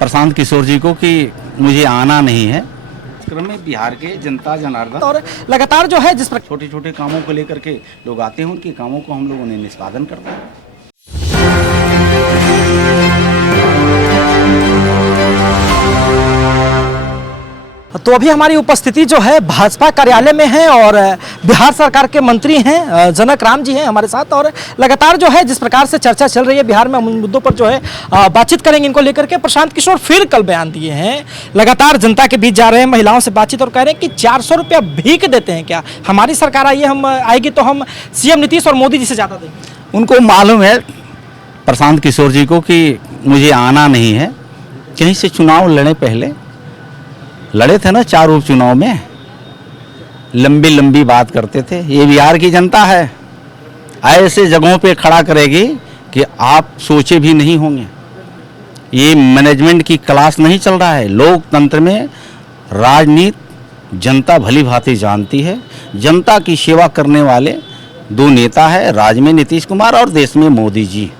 प्रशांत किशोर जी को कि मुझे आना नहीं है। इस क्रम में बिहार के जनता जनार्दन और लगातार जो है जिस प्रकार छोटे छोटे कामों को लेकर के लोग आते हैं, उनके कामों को हम लोगों ने निष्पादन करते हैं। तो अभी हमारी उपस्थिति जो है भाजपा कार्यालय में है और बिहार सरकार के मंत्री हैं जनक राम जी हैं हमारे साथ। और लगातार जो है जिस प्रकार से चर्चा चल रही है बिहार में, उन मुद्दों पर जो है बातचीत करेंगे इनको लेकर के। प्रशांत किशोर फिर कल बयान दिए हैं, लगातार जनता के बीच जा रहे हैं, महिलाओं से बातचीत और कह रहे हैं कि 400 रुपया भीख देते हैं क्या, हमारी सरकार आएगी तो हम सीएम नीतीश और मोदी जी से ज़्यादा देंगे। उनको मालूम है प्रशांत किशोर जी को कि मुझे आना नहीं है। कहीं से चुनाव लड़े थे ना 4 उपचुनाव में, लंबी लंबी बात करते थे। ये बिहार की जनता है, ऐसे जगहों पे खड़ा करेगी कि आप सोचे भी नहीं होंगे। ये मैनेजमेंट की क्लास नहीं चल रहा है। लोकतंत्र में राजनीति जनता भली भांति जानती है। जनता की सेवा करने वाले 2 नेता है, राज्य में नीतीश कुमार और देश में मोदी जी।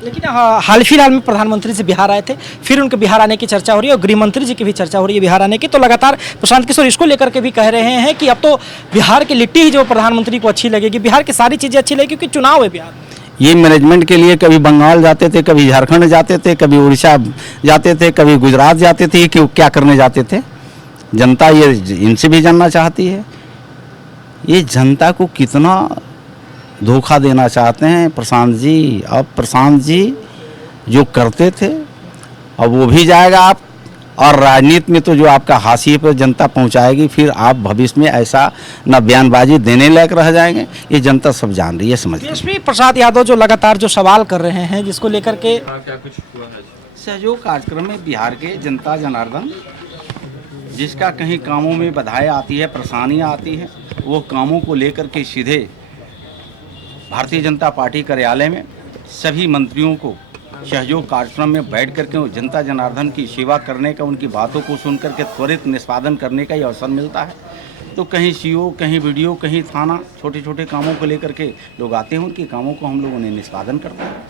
लेकिन हाल फिलहाल में प्रधानमंत्री से बिहार आए थे, फिर उनके बिहार आने की चर्चा हो रही है और गृह मंत्री जी की भी चर्चा हो रही है बिहार आने की। तो लगातार प्रशांत किशोर इसको लेकर के भी कह रहे हैं कि अब तो बिहार की लिट्टी ही जो प्रधानमंत्री को अच्छी लगेगी, बिहार की सारी चीज़ें अच्छी लगेगी, क्योंकि चुनाव है बिहार। ये मैनेजमेंट के लिए कभी बंगाल जाते थे, कभी झारखंड जाते थे, कभी उड़ीसा जाते थे, कभी गुजरात जाते थे, कि क्या करने जाते थे। जनता ये इनसे भी जानना चाहती है, ये जनता को कितना धोखा देना चाहते हैं प्रशांत जी। अब प्रशांत जी जो करते थे अब वो भी जाएगा आप, और राजनीति में तो जो आपका हाशिए पर जनता पहुंचाएगी, फिर आप भविष्य में ऐसा न बयानबाजी देने लायक रह जाएंगे। ये जनता सब जान रही है, समझ रही है। तेजस्वी प्रसाद यादव जो लगातार जो सवाल कर रहे हैं जिसको लेकर के क्या कुछ हुआ है? सहयोग कार्यक्रम में बिहार के जनता जनार्दन जिसका कहीं कामों में बाधाएं आती है, परेशानियां आती हैं, वो कामों को लेकर के सीधे भारतीय जनता पार्टी कार्यालय में सभी मंत्रियों को सहयोग कार्यक्रम में बैठ करके जनता जनार्दन की सेवा करने का, उनकी बातों को सुन करके त्वरित निष्पादन करने का ये अवसर मिलता है। तो कहीं सीओ, कहीं वीडियो, कहीं थाना, छोटे छोटे कामों को लेकर के लोग आते हैं, उनके कामों को हम लोगों ने निष्पादन करते हैं।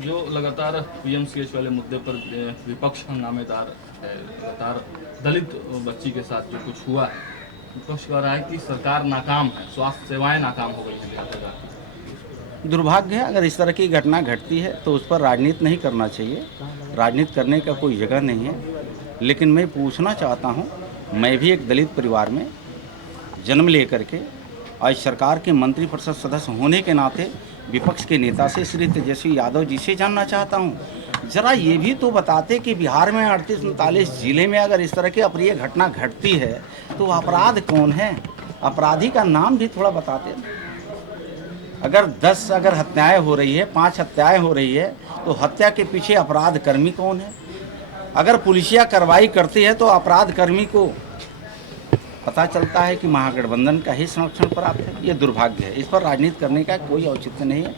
जो लगातार पीएमसीएच वाले मुद्दे पर विपक्ष हंगामेदार है, लगातार दलित बच्ची के साथ जो कुछ हुआ है, विपक्ष कह रहा है कि सरकार नाकाम है, स्वास्थ्य सेवाएं नाकाम हो गई हैं बिहार सरकार। दुर्भाग्य है, अगर इस तरह की घटना घटती है तो उस पर राजनीति नहीं करना चाहिए। राजनीति करने का कोई जगह नहीं है। लेकिन मैं पूछना चाहता हूं, मैं भी एक दलित परिवार में जन्म लेकर के आज सरकार के मंत्रिपरिषद सदस्य होने के नाते विपक्ष के नेता से श्री तेजस्वी यादव जी से जानना चाहता हूं, जरा ये भी तो बताते कि बिहार में 38-39 जिले में अगर इस तरह की अप्रिय घटना घटती है तो अपराध कौन है, अपराधी का नाम भी थोड़ा बताते। अगर 10 हत्याएं हो रही है, 5 हत्याएं हो रही है, तो हत्या के पीछे अपराध कर्मी कौन है? अगर पुलिसिया कार्रवाई करती है तो अपराध कर्मी को पता चलता है कि महागठबंधन का ही संरक्षण प्राप्त है। ये दुर्भाग्य है, इस पर राजनीति करने का कोई औचित्य नहीं है।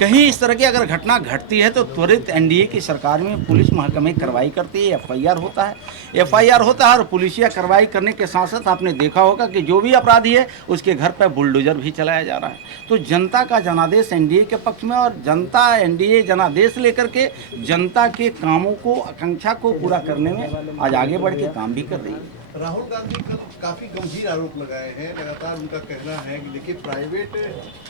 कहीं इस तरह की अगर घटना घटती है तो त्वरित एनडीए की सरकार में पुलिस महकमे कार्रवाई करती है, एफआईआर होता है और पुलिसिया कार्रवाई करने के साथ साथ आपने देखा होगा कि जो भी अपराधी है उसके घर पर बुलडोजर भी चलाया जा रहा है। तो जनता का जनादेश एनडीए के पक्ष में, और जनता एनडीए जनादेश लेकर के जनता के कामों को, आकांक्षा को पूरा करने में आज आगे बढ़ के काम भी कर रही है। राहुल गांधी कल काफी गंभीर आरोप लगाए हैं। लगातार उनका कहना है कि देखिए प्राइवेट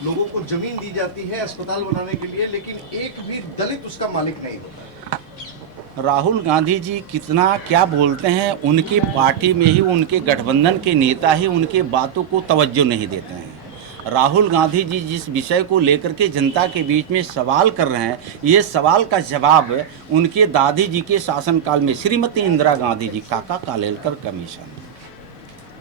लोगों को जमीन दी जाती है अस्पताल बनाने के लिए, लेकिन एक भी दलित उसका मालिक नहीं होता। राहुल गांधी जी कितना क्या बोलते हैं, उनकी पार्टी में ही उनके गठबंधन के नेता ही उनके बातों को तवज्जो नहीं देते हैं। राहुल गांधी जी जिस विषय को लेकर के जनता के बीच में सवाल कर रहे हैं, ये सवाल का जवाब उनके दादी जी के शासनकाल में श्रीमती इंदिरा गांधी जी, काका कालेलकर कमीशन,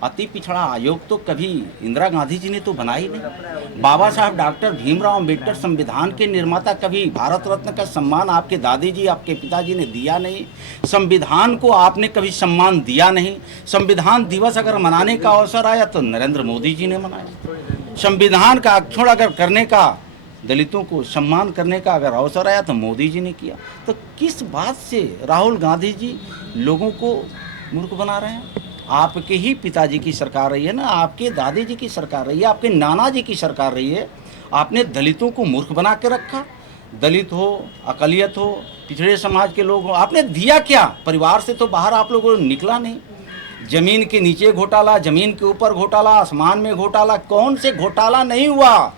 अति पिछड़ा आयोग तो कभी इंदिरा गांधी जी ने तो बना ही नहीं। बाबा साहब डॉक्टर भीमराव अंबेडकर संविधान के निर्माता, कभी भारत रत्न का सम्मान आपके दादी जी, आपके पिताजी ने दिया नहीं। संविधान को आपने कभी सम्मान दिया नहीं। संविधान दिवस अगर मनाने का अवसर आया तो नरेंद्र मोदी जी ने मनाया। संविधान का अक्षुण्ण अगर करने का, दलितों को सम्मान करने का अगर अवसर आया तो मोदी जी ने किया। तो किस बात से राहुल गांधी जी लोगों को मूर्ख बना रहे हैं? आपके ही पिताजी की सरकार रही है ना, आपके दादी जी की सरकार रही है, आपके नाना जी की सरकार रही है। आपने दलितों को मूर्ख बना के रखा। दलित हो, अकलियत हो, पिछड़े समाज के लोग हो, आपने दिया क्या? परिवार से तो बाहर आप लोगों ने निकला नहीं। जमीन के नीचे घोटाला, जमीन के ऊपर घोटाला, आसमान में घोटाला, कौन से घोटाला नहीं हुआ?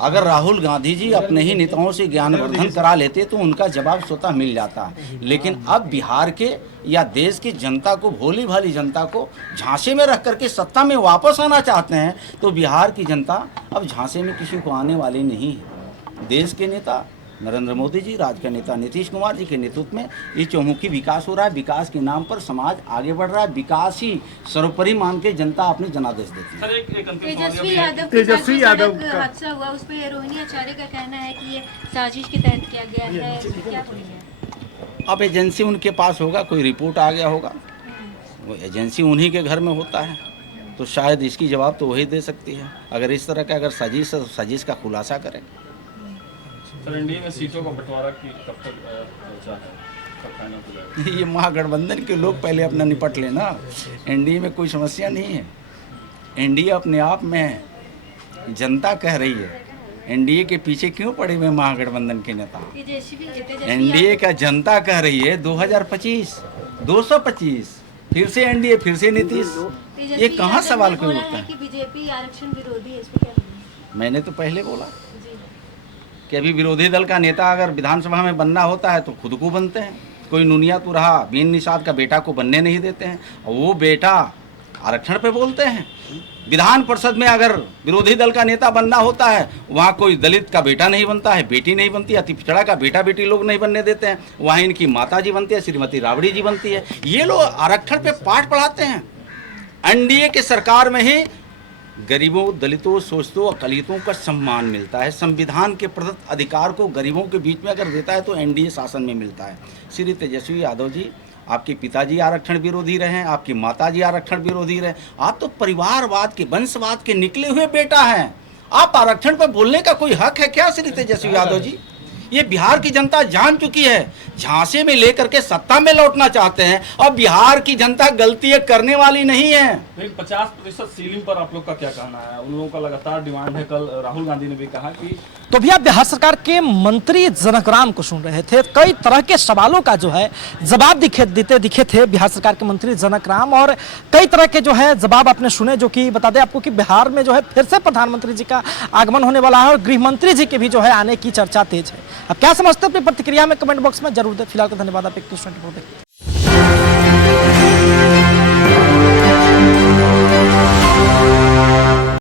अगर राहुल गांधी जी अपने ही नेताओं से ज्ञानवर्धन करा लेते तो उनका जवाब स्वतः मिल जाता। लेकिन अब बिहार के या देश की जनता को, भोली भाली जनता को झांसे में रख करके सत्ता में वापस आना चाहते हैं, तो बिहार की जनता अब झांसे में किसी को आने वाली नहीं है। देश के नेता नरेंद्र मोदी जी, राज्य के नेता नीतीश कुमार जी के नेतृत्व में ये चौमुखी विकास हो रहा है। विकास के नाम पर समाज आगे बढ़ रहा है। विकास ही सर्वोपरि मान के जनता अपनी जनादेश देती है। सर एक अंतिम सवाल तेजस्वी ये भी है। तेजस्वी यादव का हादसा हुआ, उस पे रोहिणी आचार्य का कहना है कि ये साजिश के तहत किया गया है, इस पे क्या बोलेंगे? अब एजेंसी उनके पास होगा, कोई रिपोर्ट आ गया होगा, वो एजेंसी उन्हीं के घर में होता है, तो शायद इसकी जवाब तो वही दे सकती है। अगर इस तरह का अगर साजिश है तो साजिश का खुलासा करें। सर एनडीए में सीटों का बंटवारा की कब तक चर्चा है, कब फाइनल हो जाएगा? ये महागठबंधन के लोग पहले अपना निपट लेना। एनडीए में कोई समस्या नहीं है। एनडीए अपने आप में है। जनता कह रही है, एनडीए के पीछे क्यों पड़े हुए महागठबंधन के नेता? एनडीए का जनता कह रही है 2025, 225, फिर से एनडीए, फिर से नीतीश। ये कहाँ सवाल कोई उठता है? कि बीजेपी आरक्षण विरोधी है, इस पे क्या बोलेंगे? मैंने तो पहले बोला जी। कि अभी विरोधी दल का नेता अगर विधानसभा में बनना होता है तो खुद को बनते हैं। कोई नुनिया तो रहा, बीन निषाद का बेटा को बनने नहीं देते हैं, और वो बेटा आरक्षण पे बोलते हैं। विधान परिषद में अगर विरोधी दल का नेता बनना होता है, वहाँ कोई दलित का बेटा नहीं बनता है, बेटी नहीं बनती, अति पिछड़ा का बेटा बेटी लोग नहीं बनने देते हैं। वहाँ इनकी माता जी बनती है, श्रीमती राबड़ी जी बनती है। ये लोग आरक्षण पे पाठ पढ़ाते हैं। एनडीए के सरकार में ही गरीबों, दलितों, शोषितों, अकलितों का सम्मान मिलता है। संविधान के प्रदत्त अधिकार को गरीबों के बीच में अगर देता है तो एनडीए शासन में मिलता है। श्री तेजस्वी यादव जी, आपके पिताजी आरक्षण विरोधी रहे हैं, आपकी माताजी आरक्षण विरोधी रहे। आप तो परिवारवाद के, वंशवाद के निकले हुए बेटा हैं। आप आरक्षण पर बोलने का कोई हक है क्या श्री तेजस्वी यादव जी? ये बिहार की जनता जान चुकी है। झांसे में लेकर के सत्ता में लौटना चाहते हैं, और बिहार की जनता गलती करने वाली नहीं है। लेकिन 50% सीलिंग पर आप लोग का क्या कहना है? उन लोगों का लगातार डिमांड है। कल राहुल गांधी ने भी कहा कि तो भी आप बिहार सरकार के मंत्री जनक राम को सुन रहे थे। कई तरह के सवालों का जो है जवाब देते दिखे थे बिहार सरकार के मंत्री जनक राम, और कई तरह के जो है जवाब आपने सुने, जो कि बता दें आपको कि बिहार में जो है फिर से प्रधानमंत्री जी का आगमन होने वाला है, और गृह मंत्री जी के भी जो है आने की चर्चा तेज है। अब क्या समझते हैं अपनी प्रतिक्रिया में कमेंट बॉक्स में जरूर दें। फिलहाल का धन्यवाद। आप एक